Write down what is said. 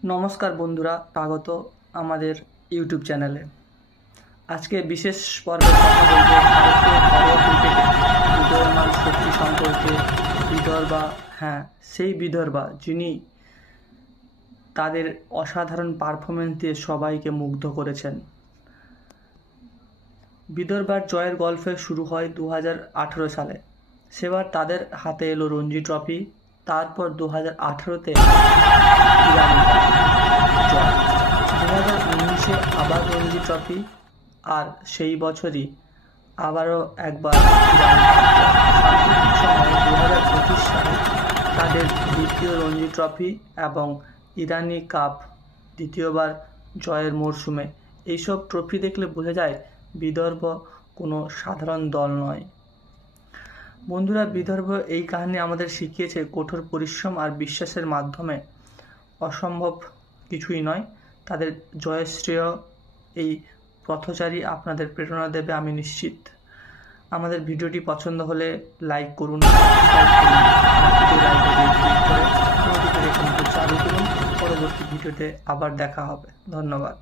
নমস্কার বন্ধুরা, স্বাগত আমাদের ইউটিউব চ্যানেলে। আজকে বিশেষ পর্বে কথা বলবো ভারতীয় ঘরোয়া ক্রিকেটে উদীয়মান শক্তি সম্পর্কে। বিদর্ভা, সেই বিদর্ভা যিনি তাদের অসাধারণ পারফরমেন্স দিয়ে সবাইকে মুগ্ধ করেছেন। বিদর্ভার জয়ের গল্পে শুরু হয় 2018 সালে। সেবার তাদের হাতে এলো রঞ্জি ট্রফি। তারপর 2018-তে 2019-এ আবার রঞ্জি ট্রফি, আর সেই বছরই আবারও একবার সাম্প্রতিক সময়ে 2025 সালে তাদের দ্বিতীয় রঞ্জি ট্রফি এবং ইরানি কাপ দ্বিতীয়বার জয়ের মরশুমে। এইসব ট্রফি দেখলে বোঝা যায় বিদর্ভ কোনো সাধারণ দল নয়। বন্ধুরা, বিদর্ভ এই কাহিনী আমাদের শিখিয়েছে কঠোর পরিশ্রম আর বিশ্বাসের মাধ্যমে অসম্ভব কিছুই নয়। তাদের জয়শ্রেয় এই পথচারী আপনাদের প্রেরণা দেবে, আমি নিশ্চিত। আমাদের ভিডিওটি পছন্দ হলে লাইক করুন, চালু করুন। পরবর্তী ভিডিওতে আবার দেখা হবে। ধন্যবাদ।